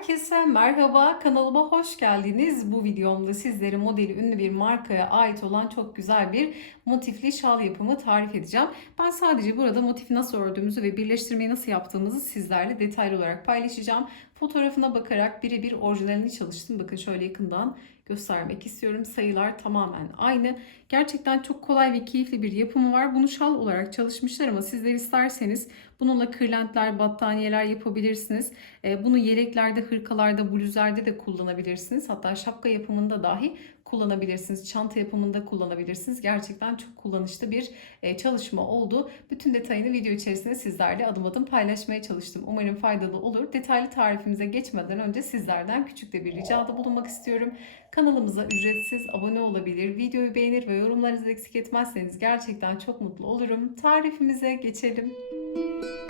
Herkese merhaba, kanalıma hoş geldiniz. Bu videomda sizlere modeli ünlü bir markaya ait olan çok güzel bir motifli şal yapımı tarif edeceğim. Ben sadece burada motifi nasıl ördüğümüzü ve birleştirmeyi nasıl yaptığımızı sizlerle detaylı olarak paylaşacağım. Fotoğrafına bakarak birebir orijinalini çalıştım. Bakın şöyle yakından göstermek istiyorum. Sayılar tamamen aynı. Gerçekten çok kolay ve keyifli bir yapımı var. Bunu şal olarak çalışmışlar ama sizler isterseniz bununla kırlentler, battaniyeler yapabilirsiniz. E, Bunu yeleklerde, hırkalarda, bluzlarda de kullanabilirsiniz. Hatta şapka yapımında dahi kullanabilirsiniz. Çanta yapımında kullanabilirsiniz. Gerçekten çok kullanışlı bir e, çalışma oldu. Bütün detayını video içerisinde sizlerle adım adım paylaşmaya çalıştım. Umarım faydalı olur. Detaylı tarifimize geçmeden önce sizlerden küçük de bir ricada bulunmak istiyorum. Kanalımıza ücretsiz abone olabilir, videoyu beğenir ve yorumlarınızı eksik etmezseniz gerçekten çok mutlu olurum. Tarifimize geçelim. İlk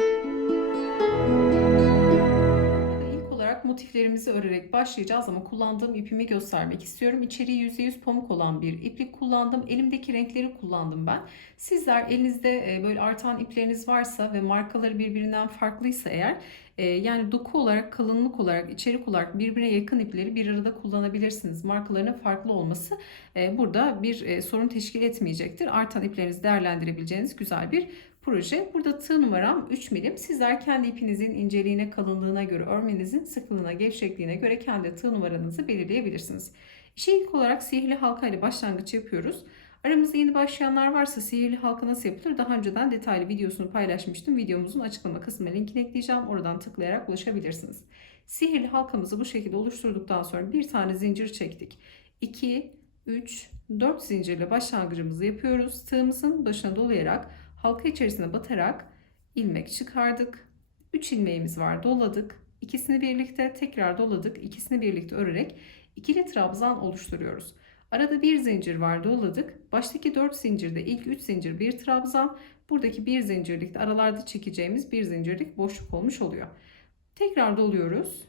olarak motiflerimizi örerek başlayacağız ama kullandığım ipimi göstermek istiyorum. İçeriği %100 pamuk olan bir iplik kullandım. Elimdeki renkleri kullandım ben. Sizler elinizde e, böyle artan ipleriniz varsa ve markaları birbirinden farklıysa eğer e, yani doku olarak, kalınlık olarak, içerik olarak birbirine yakın ipleri bir arada kullanabilirsiniz. Markalarının farklı olması e, burada bir sorun teşkil etmeyecektir. Artan iplerinizi değerlendirebileceğiniz güzel bir proje. Burada tığ numaram 3 milim. Sizler kendi ipinizin inceliğine, kalınlığına göre, örmenizin sıklığına, gevşekliğine göre kendi tığ numaranızı belirleyebilirsiniz. İşe ilk olarak sihirli halka ile başlangıç yapıyoruz. Aramızda yeni başlayanlar varsa sihirli halka nasıl yapılır daha önceden detaylı videosunu paylaşmıştım. Videomuzun açıklama kısmına linkini ekleyeceğim. Oradan tıklayarak ulaşabilirsiniz. Sihirli halkamızı bu şekilde oluşturduktan sonra bir tane zincir çektik. 2, 3, 4 zincirle başlangıcımızı yapıyoruz. Tığımızın başına dolayarak halka içerisine batarak ilmek çıkardık. 3 ilmeğimiz var doladık. İkisini birlikte tekrar doladık. İkisini birlikte örerek ikili trabzan oluşturuyoruz. Arada bir zincir var doladık. Baştaki 4 zincirde ilk 3 zincir bir trabzan. Buradaki bir zincirlikte aralarda çekeceğimiz bir zincirlik boşluk olmuş oluyor. Tekrar doluyoruz.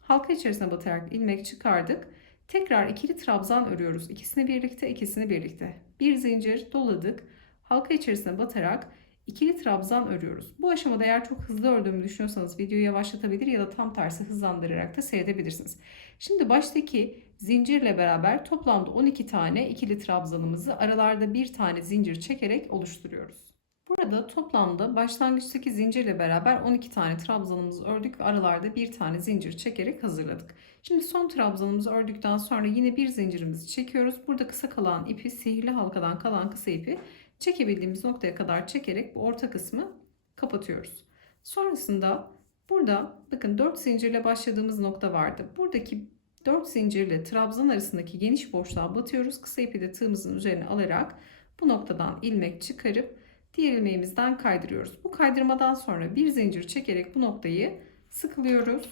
Halka içerisine batarak ilmek çıkardık. Tekrar ikili trabzan örüyoruz. İkisini birlikte, ikisini birlikte. Bir zincir doladık halka içerisine batarak ikili trabzan örüyoruz. Bu aşamada eğer çok hızlı ördüğümü düşünüyorsanız videoyu yavaşlatabilir ya da tam tersi hızlandırarak da seyredebilirsiniz. Şimdi baştaki zincirle beraber toplamda 12 tane ikili trabzanımızı aralarda bir tane zincir çekerek oluşturuyoruz. Burada toplamda başlangıçtaki zincirle beraber 12 tane trabzanımızı ördük ve aralarda bir tane zincir çekerek hazırladık. Şimdi son trabzanımızı ördükten sonra yine bir zincirimizi çekiyoruz. Burada kısa kalan ipi sihirli halkadan kalan kısa ipi çekebildiğimiz noktaya kadar çekerek bu orta kısmı kapatıyoruz. Sonrasında burada bakın 4 zincirle başladığımız nokta vardı. Buradaki 4 zincirle trabzan arasındaki geniş boşluğa batıyoruz. Kısa ipi de tığımızın üzerine alarak bu noktadan ilmek çıkarıp diğer ilmeğimizden kaydırıyoruz. Bu kaydırmadan sonra bir zincir çekerek bu noktayı sıkılıyoruz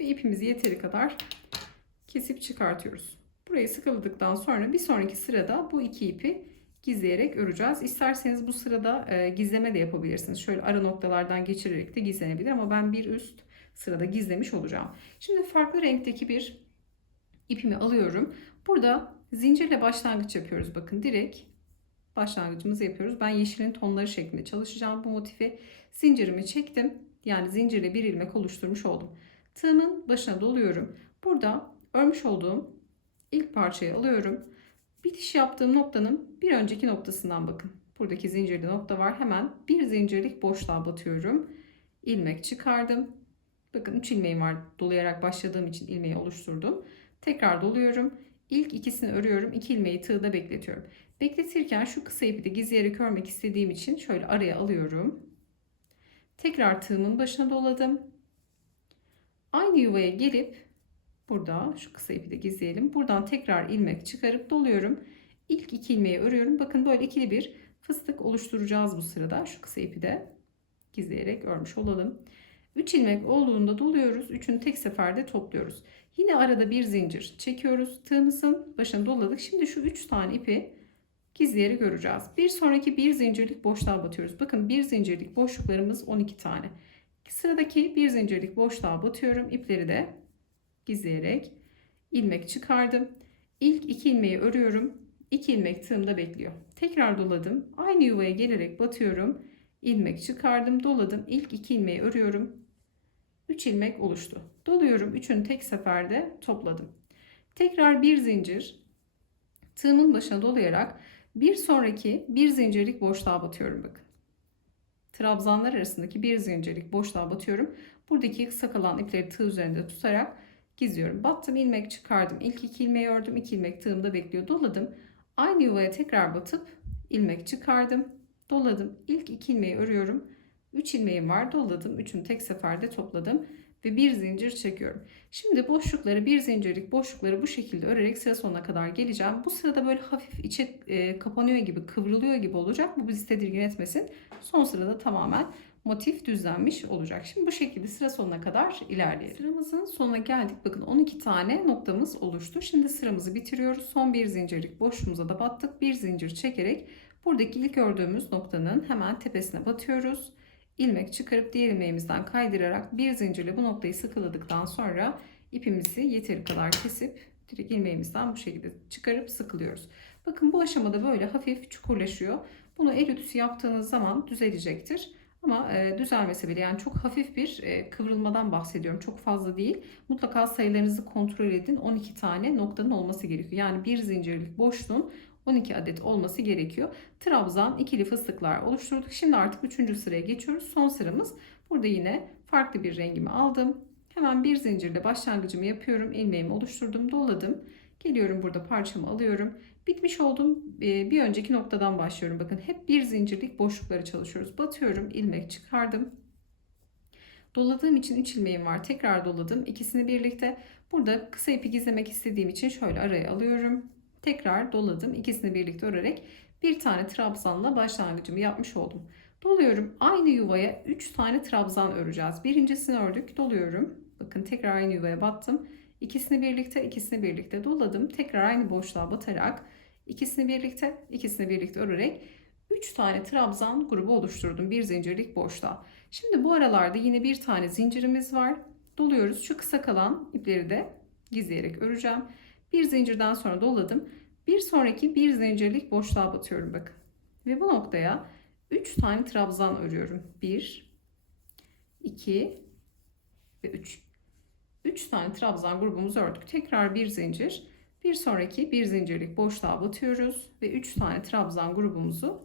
ve ipimizi yeteri kadar kesip çıkartıyoruz. Burayı sıkıladıktan sonra bir sonraki sırada bu iki ipi gizleyerek öreceğiz. İsterseniz bu sırada e, gizleme de yapabilirsiniz. Şöyle ara noktalardan geçirerek de gizlenebilir ama ben bir üst sırada gizlemiş olacağım. Şimdi farklı renkteki bir ipimi alıyorum. Burada zincirle başlangıç yapıyoruz. Bakın direkt başlangıcımızı yapıyoruz. Ben yeşilin tonları şeklinde çalışacağım bu motifi. Zincirimi çektim. Yani zincirle bir ilmek oluşturmuş oldum. Tığımın başına doluyorum. Burada örmüş olduğum ilk parçayı alıyorum. Bitiş yaptığım noktanın bir önceki noktasından bakın. Buradaki zincirli nokta var. Hemen bir zincirlik boşluğa batıyorum. İlmek çıkardım. Bakın 3 ilmeğim var. Dolayarak başladığım için ilmeği oluşturdum. Tekrar doluyorum. İlk ikisini örüyorum. 2 ilmeği tığda bekletiyorum. Bekletirken şu kısa ipi de gizleyerek örmek istediğim için şöyle araya alıyorum. Tekrar tığımın başına doladım. Aynı yuvaya gelip Burada şu kısa ipi de gizleyelim. Buradan tekrar ilmek çıkarıp doluyorum. İlk iki ilmeği örüyorum. Bakın böyle ikili bir fıstık oluşturacağız bu sırada. Şu kısa ipi de gizleyerek örmüş olalım. 3 ilmek olduğunda doluyoruz. Üçünü tek seferde topluyoruz. Yine arada bir zincir çekiyoruz. Tığımızın başına doladık. Şimdi şu 3 tane ipi gizleyerek göreceğiz. Bir sonraki bir zincirlik boşluğa batıyoruz. Bakın bir zincirlik boşluklarımız 12 tane. Sıradaki bir zincirlik boşluğa batıyorum. İpleri de gizleyerek ilmek çıkardım. İlk iki ilmeği örüyorum. 2 ilmek tığımda bekliyor. Tekrar doladım. Aynı yuvaya gelerek batıyorum. ilmek çıkardım, doladım. İlk iki ilmeği örüyorum. 3 ilmek oluştu. Doluyorum 3'ünü tek seferde topladım. Tekrar bir zincir tığımın başına dolayarak bir sonraki bir zincirlik boşluğa batıyorum bakın. Trabzanlar arasındaki bir zincirlik boşluğa batıyorum. Buradaki kısa kalan ipleri tığ üzerinde tutarak gizliyorum. Battım ilmek çıkardım. İlk iki ilmeği ördüm. iki ilmek tığımda bekliyor. Doladım. Aynı yuvaya tekrar batıp ilmek çıkardım. Doladım. İlk iki ilmeği örüyorum. 3 ilmeğim var. Doladım. Üçünü tek seferde topladım ve bir zincir çekiyorum. Şimdi boşlukları bir zincirlik boşlukları bu şekilde örerek sıra sonuna kadar geleceğim. Bu sırada böyle hafif içe e, kapanıyor gibi kıvrılıyor gibi olacak. Bu bizi tedirgin etmesin. Son sırada tamamen motif düzlenmiş olacak. Şimdi bu şekilde sıra sonuna kadar ilerleyelim. Sıramızın sonuna geldik. Bakın 12 tane noktamız oluştu. Şimdi sıramızı bitiriyoruz. Son bir zincirlik boşluğumuza da battık. Bir zincir çekerek buradaki ilk ördüğümüz noktanın hemen tepesine batıyoruz ilmek çıkarıp diğer ilmeğimizden kaydırarak bir zincirle bu noktayı sıkıladıktan sonra ipimizi yeteri kadar kesip direkt ilmeğimizden bu şekilde çıkarıp sıkılıyoruz. Bakın bu aşamada böyle hafif çukurlaşıyor. Bunu el ütüsü yaptığınız zaman düzelecektir. Ama e, düzelmese bile yani çok hafif bir e, kıvrılmadan bahsediyorum. Çok fazla değil. Mutlaka sayılarınızı kontrol edin. 12 tane noktanın olması gerekiyor. Yani bir zincirlik boşluğun 12 adet olması gerekiyor. Trabzan ikili fıstıklar oluşturduk. Şimdi artık 3. sıraya geçiyoruz. Son sıramız. Burada yine farklı bir rengimi aldım. Hemen bir zincirle başlangıcımı yapıyorum. ilmeğimi oluşturdum, doladım. Geliyorum burada parçamı alıyorum. Bitmiş oldum. Ee, bir önceki noktadan başlıyorum. Bakın hep bir zincirlik boşlukları çalışıyoruz. Batıyorum, ilmek çıkardım. Doladığım için 3 ilmeğim var. Tekrar doladım. İkisini birlikte. Burada kısa ipi gizlemek istediğim için şöyle araya alıyorum. Tekrar doladım. İkisini birlikte örerek bir tane trabzanla başlangıcımı yapmış oldum. Doluyorum. Aynı yuvaya 3 tane trabzan öreceğiz. Birincisini ördük. Doluyorum. Bakın tekrar aynı yuvaya battım. İkisini birlikte, ikisini birlikte doladım. Tekrar aynı boşluğa batarak ikisini birlikte, ikisini birlikte örerek 3 tane trabzan grubu oluşturdum. Bir zincirlik boşluğa. Şimdi bu aralarda yine bir tane zincirimiz var. Doluyoruz. Şu kısa kalan ipleri de gizleyerek öreceğim. Bir zincirden sonra doladım. Bir sonraki bir zincirlik boşluğa batıyorum bakın. Ve bu noktaya 3 tane trabzan örüyorum. 1 2 ve 3. 3 tane trabzan grubumuzu ördük. Tekrar bir zincir. Bir sonraki bir zincirlik boşluğa batıyoruz ve 3 tane trabzan grubumuzu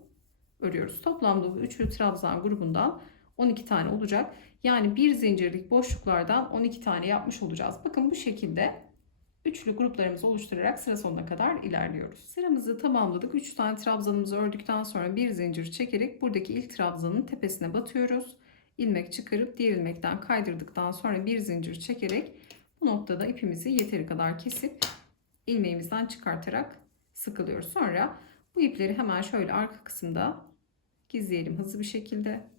örüyoruz. Toplamda bu üçlü trabzan grubundan 12 tane olacak. Yani bir zincirlik boşluklardan 12 tane yapmış olacağız. Bakın bu şekilde üçlü gruplarımızı oluşturarak sıra sonuna kadar ilerliyoruz. Sıramızı tamamladık. 3 tane trabzanımızı ördükten sonra bir zincir çekerek buradaki ilk trabzanın tepesine batıyoruz. İlmek çıkarıp diğer ilmekten kaydırdıktan sonra bir zincir çekerek bu noktada ipimizi yeteri kadar kesip ilmeğimizden çıkartarak sıkılıyoruz. Sonra bu ipleri hemen şöyle arka kısımda gizleyelim hızlı bir şekilde.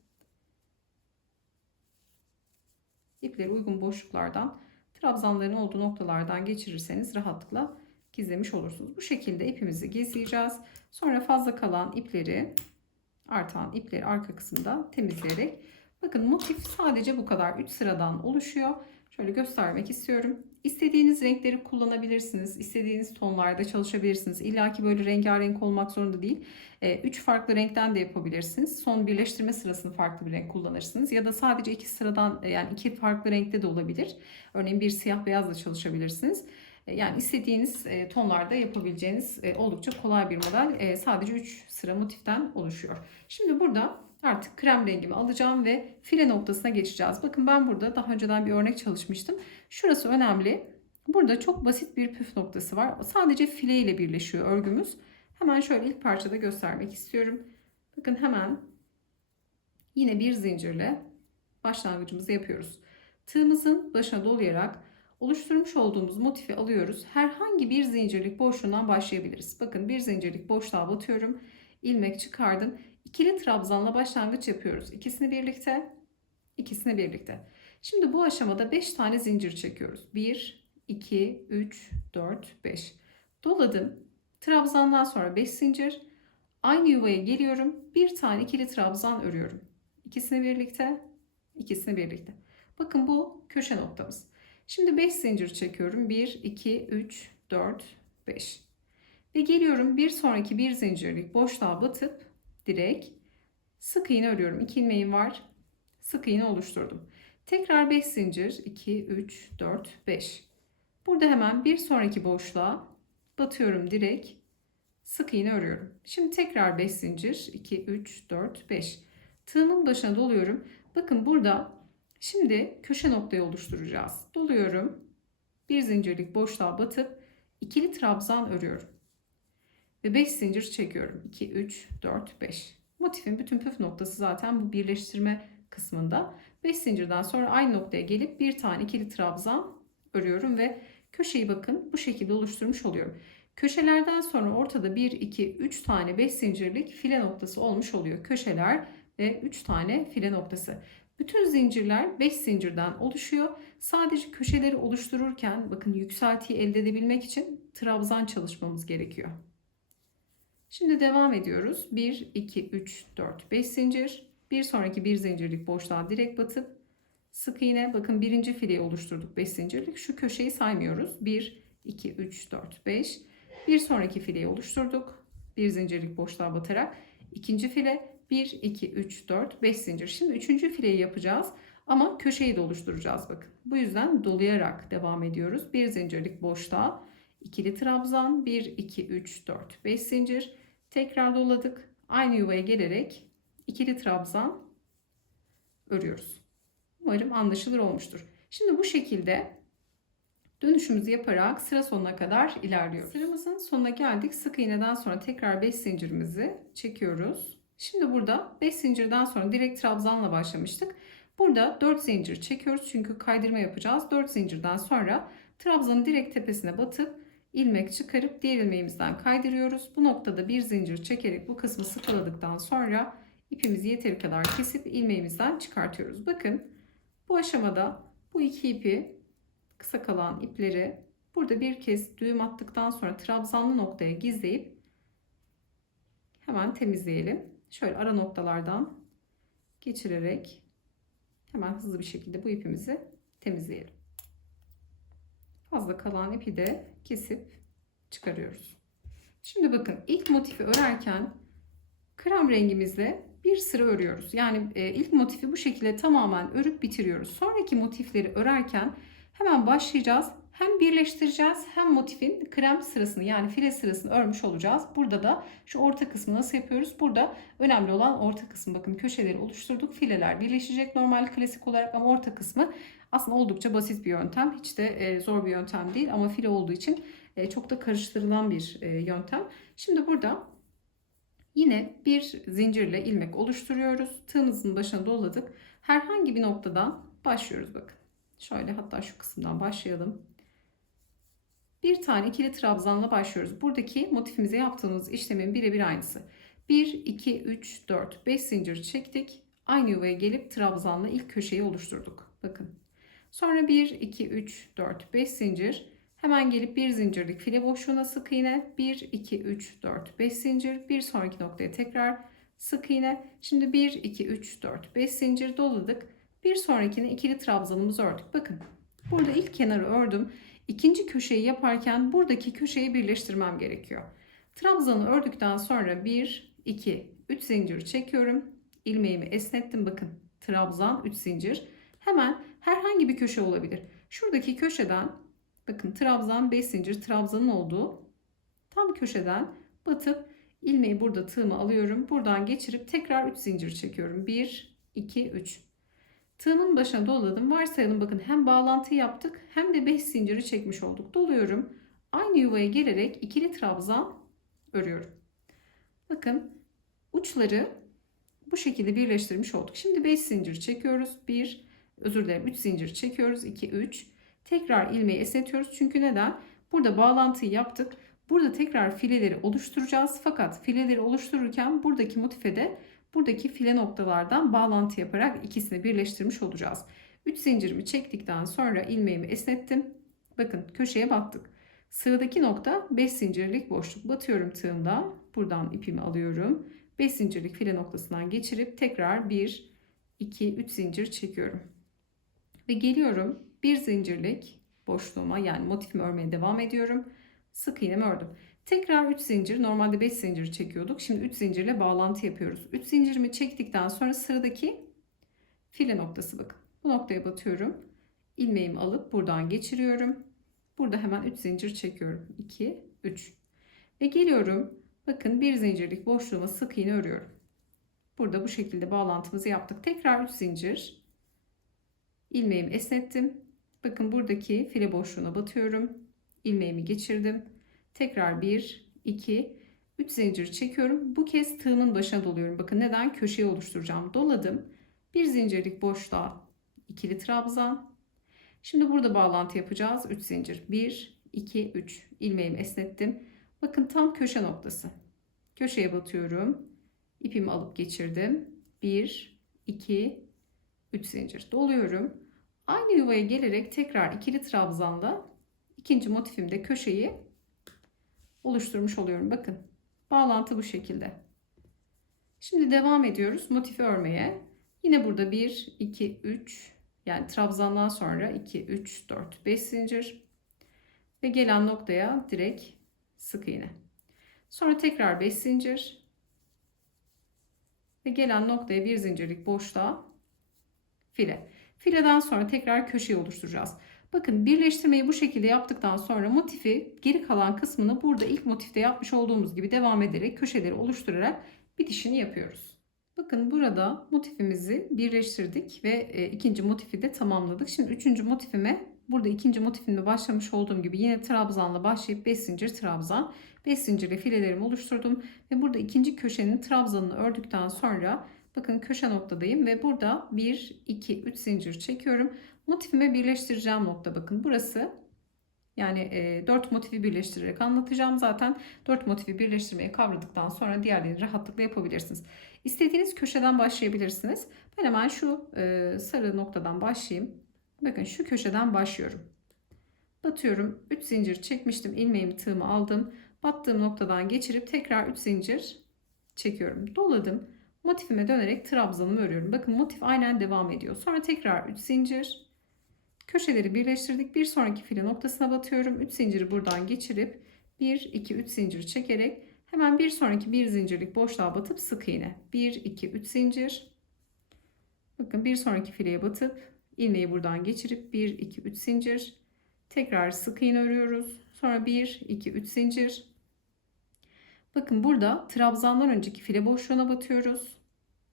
İpleri uygun boşluklardan trabzanların olduğu noktalardan geçirirseniz rahatlıkla gizlemiş olursunuz. Bu şekilde ipimizi gizleyeceğiz. Sonra fazla kalan ipleri artan ipleri arka kısımda temizleyerek bakın motif sadece bu kadar 3 sıradan oluşuyor. Şöyle göstermek istiyorum. İstediğiniz renkleri kullanabilirsiniz. İstediğiniz tonlarda çalışabilirsiniz. İlla ki böyle rengarenk olmak zorunda değil. 3 e, farklı renkten de yapabilirsiniz. Son birleştirme sırasını farklı bir renk kullanırsınız. Ya da sadece iki sıradan e, yani iki farklı renkte de olabilir. Örneğin bir siyah beyazla çalışabilirsiniz. E, yani istediğiniz tonlarda yapabileceğiniz oldukça kolay bir model. Sadece 3 sıra motiften oluşuyor. Şimdi burada artık krem rengimi alacağım ve file noktasına geçeceğiz. Bakın ben burada daha önceden bir örnek çalışmıştım. Şurası önemli. Burada çok basit bir püf noktası var. Sadece file ile birleşiyor örgümüz. Hemen şöyle ilk parçada göstermek istiyorum. Bakın hemen yine bir zincirle başlangıcımızı yapıyoruz. Tığımızın başına dolayarak oluşturmuş olduğumuz motifi alıyoruz. Herhangi bir zincirlik boşluğundan başlayabiliriz. Bakın bir zincirlik boşluğa batıyorum. ilmek çıkardım. İkili trabzanla başlangıç yapıyoruz. İkisini birlikte, ikisini birlikte. Şimdi bu aşamada 5 tane zincir çekiyoruz. 1, 2, 3, 4, 5. Doladım. Trabzandan sonra 5 zincir. Aynı yuvaya geliyorum. Bir tane ikili trabzan örüyorum. İkisini birlikte, ikisini birlikte. Bakın bu köşe noktamız. Şimdi 5 zincir çekiyorum. 1, 2, 3, 4, 5. Ve geliyorum bir sonraki bir zincirlik boşluğa batıp direkt sık iğne örüyorum. 2 ilmeğim var. Sık iğne oluşturdum. Tekrar 5 zincir 2 3 4 5. Burada hemen bir sonraki boşluğa batıyorum direkt. Sık iğne örüyorum. Şimdi tekrar 5 zincir 2 3 4 5. Tığımın başına doluyorum. Bakın burada şimdi köşe noktayı oluşturacağız. Doluyorum. Bir zincirlik boşluğa batıp ikili trabzan örüyorum. Ve 5 zincir çekiyorum. 2 3 4 5. Motifin bütün püf noktası zaten bu birleştirme kısmında. 5 zincirden sonra aynı noktaya gelip bir tane ikili trabzan örüyorum ve köşeyi bakın bu şekilde oluşturmuş oluyorum. Köşelerden sonra ortada 1, 2, 3 tane 5 zincirlik file noktası olmuş oluyor. Köşeler ve 3 tane file noktası. Bütün zincirler 5 zincirden oluşuyor. Sadece köşeleri oluştururken bakın yükseltiyi elde edebilmek için trabzan çalışmamız gerekiyor. Şimdi devam ediyoruz. 1, 2, 3, 4, 5 zincir. Bir sonraki bir zincirlik boşluğa direkt batıp sık iğne bakın birinci fileyi oluşturduk 5 zincirlik. Şu köşeyi saymıyoruz. 1, 2, 3, 4, 5. Bir sonraki fileyi oluşturduk. Bir zincirlik boşluğa batarak. ikinci file 1, 2, 3, 4, 5 zincir. Şimdi üçüncü fileyi yapacağız. Ama köşeyi de oluşturacağız bakın. Bu yüzden dolayarak devam ediyoruz. Bir zincirlik boşluğa ikili trabzan 1, 2, 3, 4, 5 zincir. Tekrar doladık. Aynı yuvaya gelerek ikili trabzan örüyoruz. Umarım anlaşılır olmuştur. Şimdi bu şekilde dönüşümüzü yaparak sıra sonuna kadar ilerliyoruz. Sıramızın sonuna geldik. Sık iğneden sonra tekrar 5 zincirimizi çekiyoruz. Şimdi burada 5 zincirden sonra direkt trabzanla başlamıştık. Burada 4 zincir çekiyoruz çünkü kaydırma yapacağız. 4 zincirden sonra trabzanın direkt tepesine batıp ilmek çıkarıp diğer ilmeğimizden kaydırıyoruz. Bu noktada bir zincir çekerek bu kısmı sıkıladıktan sonra ipimizi yeteri kadar kesip ilmeğimizden çıkartıyoruz. Bakın bu aşamada bu iki ipi kısa kalan ipleri burada bir kez düğüm attıktan sonra trabzanlı noktaya gizleyip hemen temizleyelim. Şöyle ara noktalardan geçirerek hemen hızlı bir şekilde bu ipimizi temizleyelim. Fazla kalan ipi de kesip çıkarıyoruz. Şimdi bakın ilk motifi örerken krem rengimizle bir sıra örüyoruz. Yani e, ilk motifi bu şekilde tamamen örüp bitiriyoruz. Sonraki motifleri örerken hemen başlayacağız. Hem birleştireceğiz hem motifin krem sırasını yani file sırasını örmüş olacağız. Burada da şu orta kısmı nasıl yapıyoruz? Burada önemli olan orta kısmı. Bakın köşeleri oluşturduk. Fileler birleşecek normal klasik olarak ama orta kısmı aslında oldukça basit bir yöntem. Hiç de e, zor bir yöntem değil ama file olduğu için e, çok da karıştırılan bir e, yöntem. Şimdi burada yine bir zincirle ilmek oluşturuyoruz. Tığımızın başına doladık. Herhangi bir noktadan başlıyoruz bakın. Şöyle hatta şu kısımdan başlayalım. Bir tane ikili trabzanla başlıyoruz. Buradaki motifimize yaptığımız işlemin birebir aynısı. 1, 2, 3, 4, 5 zincir çektik. Aynı yuvaya gelip trabzanla ilk köşeyi oluşturduk. Bakın. Sonra 1, 2, 3, 4, 5 zincir. Hemen gelip bir zincirlik file boşluğuna sık iğne. 1, 2, 3, 4, 5 zincir. Bir sonraki noktaya tekrar sık iğne. Şimdi 1, 2, 3, 4, 5 zincir doladık. Bir sonrakine ikili trabzanımızı ördük. Bakın burada ilk kenarı ördüm. İkinci köşeyi yaparken buradaki köşeyi birleştirmem gerekiyor. Trabzanı ördükten sonra 1, 2, 3 zincir çekiyorum. İlmeğimi esnettim. Bakın trabzan 3 zincir. Hemen herhangi bir köşe olabilir. Şuradaki köşeden bakın trabzan 5 zincir trabzanın olduğu tam köşeden batıp ilmeği burada tığımı alıyorum. Buradan geçirip tekrar 3 zincir çekiyorum. 1, 2, 3. Tığımın başına doladım. Varsayalım bakın hem bağlantı yaptık hem de 5 zinciri çekmiş olduk. Doluyorum. Aynı yuvaya gelerek ikili trabzan örüyorum. Bakın uçları bu şekilde birleştirmiş olduk. Şimdi 5 zincir çekiyoruz. 1 özür dilerim 3 zincir çekiyoruz. 2 3 tekrar ilmeği esnetiyoruz. Çünkü neden? Burada bağlantıyı yaptık. Burada tekrar fileleri oluşturacağız. Fakat fileleri oluştururken buradaki motife de buradaki file noktalardan bağlantı yaparak ikisini birleştirmiş olacağız. 3 zincirimi çektikten sonra ilmeğimi esnettim. Bakın köşeye battık. Sıradaki nokta 5 zincirlik boşluk. Batıyorum tığımda. Buradan ipimi alıyorum. 5 zincirlik file noktasından geçirip tekrar 1, 2, 3 zincir çekiyorum. Ve geliyorum bir zincirlik boşluğuma yani motifimi örmeye devam ediyorum. Sık iğnemi ördüm. Tekrar 3 zincir normalde 5 zincir çekiyorduk. Şimdi 3 zincirle bağlantı yapıyoruz. 3 zincirimi çektikten sonra sıradaki file noktası bakın. Bu noktaya batıyorum. İlmeğimi alıp buradan geçiriyorum. Burada hemen 3 zincir çekiyorum. 2, 3. Ve geliyorum. Bakın bir zincirlik boşluğuma sık iğne örüyorum. Burada bu şekilde bağlantımızı yaptık. Tekrar 3 zincir. İlmeğimi esnettim. Bakın buradaki file boşluğuna batıyorum. İlmeğimi geçirdim. Tekrar 1, 2, 3 zincir çekiyorum. Bu kez tığımın başına doluyorum. Bakın neden? Köşeyi oluşturacağım. Doladım. Bir zincirlik boşluğa ikili trabzan. Şimdi burada bağlantı yapacağız. 3 zincir. 1, 2, 3. İlmeğimi esnettim. Bakın tam köşe noktası. Köşeye batıyorum. İpimi alıp geçirdim. 1, 2, 3 zincir. Doluyorum. Aynı yuvaya gelerek tekrar ikili trabzanla ikinci motifimde köşeyi oluşturmuş oluyorum. Bakın bağlantı bu şekilde. Şimdi devam ediyoruz motifi örmeye. Yine burada 1, 2, 3 yani trabzandan sonra 2, 3, 4, 5 zincir ve gelen noktaya direkt sık iğne. Sonra tekrar 5 zincir ve gelen noktaya bir zincirlik boşluğa file. Fileden sonra tekrar köşeyi oluşturacağız. Bakın birleştirmeyi bu şekilde yaptıktan sonra motifi geri kalan kısmını burada ilk motifte yapmış olduğumuz gibi devam ederek köşeleri oluşturarak bitişini yapıyoruz. Bakın burada motifimizi birleştirdik ve e, ikinci motifi de tamamladık. Şimdi üçüncü motifime burada ikinci motifimde başlamış olduğum gibi yine trabzanla başlayıp 5 zincir trabzan 5 zincirle filelerimi oluşturdum ve burada ikinci köşenin trabzanını ördükten sonra bakın köşe noktadayım ve burada 1 2 3 zincir çekiyorum. Motifime birleştireceğim nokta bakın burası. Yani e, 4 motifi birleştirerek anlatacağım. Zaten 4 motifi birleştirmeyi kavradıktan sonra diğerlerini rahatlıkla yapabilirsiniz. İstediğiniz köşeden başlayabilirsiniz. Ben hemen şu e, sarı noktadan başlayayım. Bakın şu köşeden başlıyorum. Batıyorum. 3 zincir çekmiştim. ilmeğimi tığımı aldım. Battığım noktadan geçirip tekrar 3 zincir çekiyorum. Doladım. Motifime dönerek trabzanımı örüyorum. Bakın motif aynen devam ediyor. Sonra tekrar 3 zincir. Köşeleri birleştirdik. Bir sonraki file noktasına batıyorum. 3 zinciri buradan geçirip 1 2 3 zincir çekerek hemen bir sonraki bir zincirlik boşluğa batıp sık iğne. 1 2 3 zincir. Bakın bir sonraki fileye batıp ilmeği buradan geçirip 1 2 3 zincir. Tekrar sık iğne örüyoruz. Sonra 1 2 3 zincir. Bakın burada trabzandan önceki file boşluğuna batıyoruz.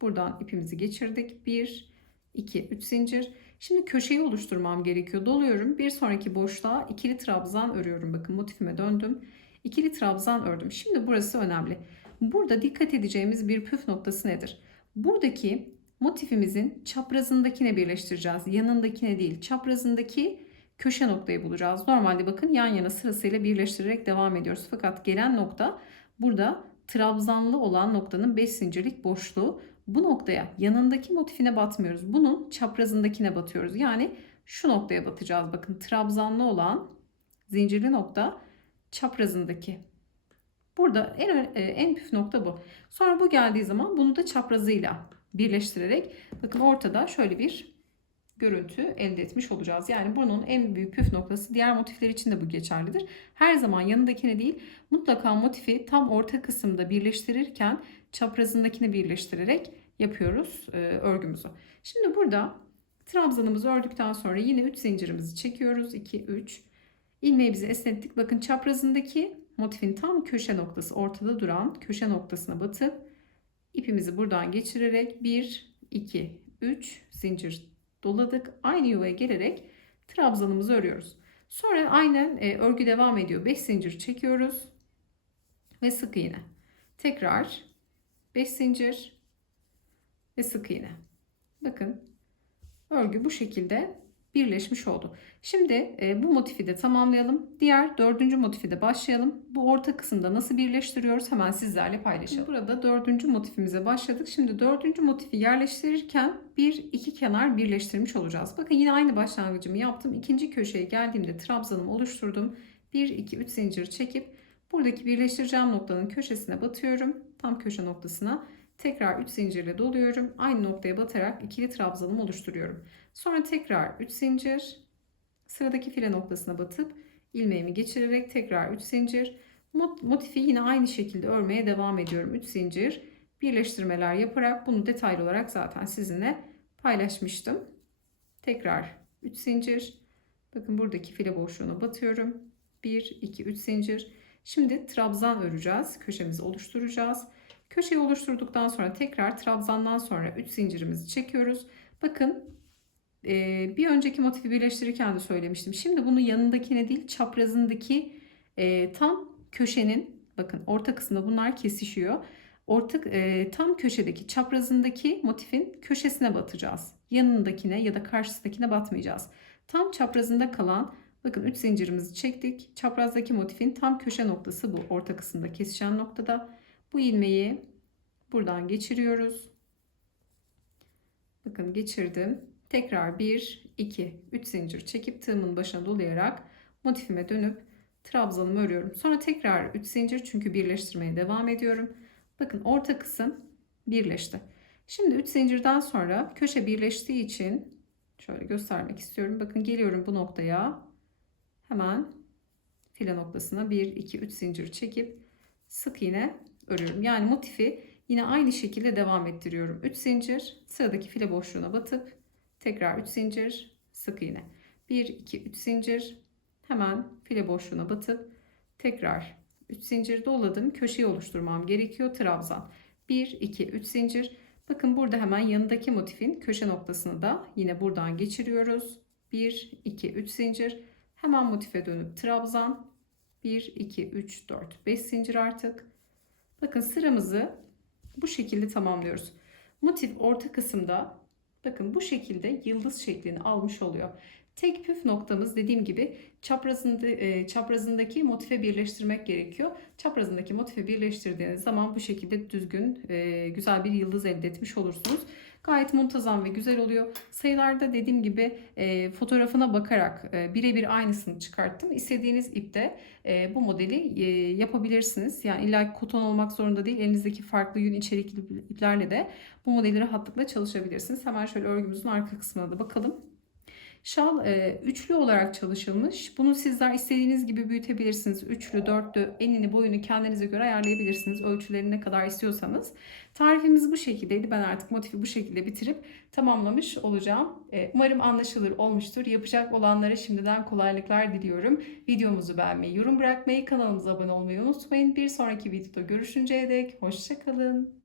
Buradan ipimizi geçirdik. 1 2 3 zincir. Şimdi köşeyi oluşturmam gerekiyor. Doluyorum. Bir sonraki boşluğa ikili trabzan örüyorum. Bakın motifime döndüm. İkili trabzan ördüm. Şimdi burası önemli. Burada dikkat edeceğimiz bir püf noktası nedir? Buradaki motifimizin çaprazındakine birleştireceğiz. Yanındakine değil. Çaprazındaki köşe noktayı bulacağız. Normalde bakın yan yana sırasıyla birleştirerek devam ediyoruz. Fakat gelen nokta burada trabzanlı olan noktanın 5 zincirlik boşluğu. Bu noktaya yanındaki motifine batmıyoruz. Bunun çaprazındakine batıyoruz. Yani şu noktaya batacağız. Bakın trabzanlı olan zincirli nokta çaprazındaki. Burada en e, en püf nokta bu. Sonra bu geldiği zaman bunu da çaprazıyla birleştirerek bakın ortada şöyle bir görüntü elde etmiş olacağız. Yani bunun en büyük püf noktası diğer motifler için de bu geçerlidir. Her zaman yanındakine değil mutlaka motifi tam orta kısımda birleştirirken çaprazındakini birleştirerek yapıyoruz e, örgümüzü. Şimdi burada trabzanımızı ördükten sonra yine 3 zincirimizi çekiyoruz. 2 3 ilmeğimizi esnettik. Bakın çaprazındaki motifin tam köşe noktası ortada duran köşe noktasına batıp ipimizi buradan geçirerek 1 2 3 zincir doladık. Aynı yuvaya gelerek trabzanımızı örüyoruz. Sonra aynen e, örgü devam ediyor. 5 zincir çekiyoruz ve sık iğne. Tekrar 5 zincir ve sık iğne. Bakın örgü bu şekilde birleşmiş oldu. Şimdi e, bu motifi de tamamlayalım. Diğer dördüncü motifi de başlayalım. Bu orta kısımda nasıl birleştiriyoruz hemen sizlerle paylaşalım. Burada dördüncü motifimize başladık. Şimdi dördüncü motifi yerleştirirken bir iki kenar birleştirmiş olacağız. Bakın yine aynı başlangıcımı yaptım. İkinci köşeye geldiğimde trabzanımı oluşturdum. 1 2 3 zincir çekip buradaki birleştireceğim noktanın köşesine batıyorum. Tam köşe noktasına. Tekrar 3 zincirle doluyorum. Aynı noktaya batarak ikili trabzanımı oluşturuyorum. Sonra tekrar 3 zincir. Sıradaki file noktasına batıp ilmeğimi geçirerek tekrar 3 zincir. Motifi yine aynı şekilde örmeye devam ediyorum. 3 zincir birleştirmeler yaparak bunu detaylı olarak zaten sizinle paylaşmıştım. Tekrar 3 zincir. Bakın buradaki file boşluğuna batıyorum. 1, 2, 3 zincir. Şimdi trabzan öreceğiz. Köşemizi oluşturacağız. Köşeyi oluşturduktan sonra tekrar trabzandan sonra 3 zincirimizi çekiyoruz. Bakın e, bir önceki motifi birleştirirken de söylemiştim. Şimdi bunu yanındakine değil çaprazındaki e, tam köşenin bakın orta kısımda bunlar kesişiyor. Orta e, tam köşedeki çaprazındaki motifin köşesine batacağız. Yanındakine ya da karşısındakine batmayacağız. Tam çaprazında kalan bakın 3 zincirimizi çektik. Çaprazdaki motifin tam köşe noktası bu orta kısımda kesişen noktada. Bu ilmeği buradan geçiriyoruz. Bakın geçirdim. Tekrar 1, 2, 3 zincir çekip tığımın başına dolayarak motifime dönüp trabzanımı örüyorum. Sonra tekrar 3 zincir çünkü birleştirmeye devam ediyorum. Bakın orta kısım birleşti. Şimdi 3 zincirden sonra köşe birleştiği için şöyle göstermek istiyorum. Bakın geliyorum bu noktaya. Hemen file noktasına 1, 2, 3 zincir çekip sık iğne örüyorum. Yani motifi yine aynı şekilde devam ettiriyorum. 3 zincir sıradaki file boşluğuna batıp tekrar 3 zincir sık iğne. 1, 2, 3 zincir hemen file boşluğuna batıp tekrar 3 zincir doladım. Köşeyi oluşturmam gerekiyor. Trabzan. 1, 2, 3 zincir. Bakın burada hemen yanındaki motifin köşe noktasını da yine buradan geçiriyoruz. 1, 2, 3 zincir. Hemen motife dönüp trabzan. 1, 2, 3, 4, 5 zincir artık. Bakın sıramızı bu şekilde tamamlıyoruz. Motif orta kısımda bakın bu şekilde yıldız şeklini almış oluyor. Tek püf noktamız dediğim gibi çaprazında, e, çaprazındaki motife birleştirmek gerekiyor. Çaprazındaki motife birleştirdiğiniz zaman bu şekilde düzgün, e, güzel bir yıldız elde etmiş olursunuz. Gayet muntazam ve güzel oluyor. Sayılarda dediğim gibi e, fotoğrafına bakarak e, birebir aynısını çıkarttım. İstediğiniz ipte e, bu modeli e, yapabilirsiniz. Yani illa koton olmak zorunda değil. Elinizdeki farklı yün içerikli iplerle de bu modeli rahatlıkla çalışabilirsiniz. Hemen şöyle örgümüzün arka kısmına da bakalım. Şal e, üçlü olarak çalışılmış. Bunu sizler istediğiniz gibi büyütebilirsiniz. Üçlü, dörtlü, enini, boyunu kendinize göre ayarlayabilirsiniz. Ölçülerini ne kadar istiyorsanız. Tarifimiz bu şekildeydi. Ben artık motifi bu şekilde bitirip tamamlamış olacağım. E, umarım anlaşılır olmuştur. Yapacak olanlara şimdiden kolaylıklar diliyorum. Videomuzu beğenmeyi, yorum bırakmayı, kanalımıza abone olmayı unutmayın. Bir sonraki videoda görüşünceye dek hoşçakalın.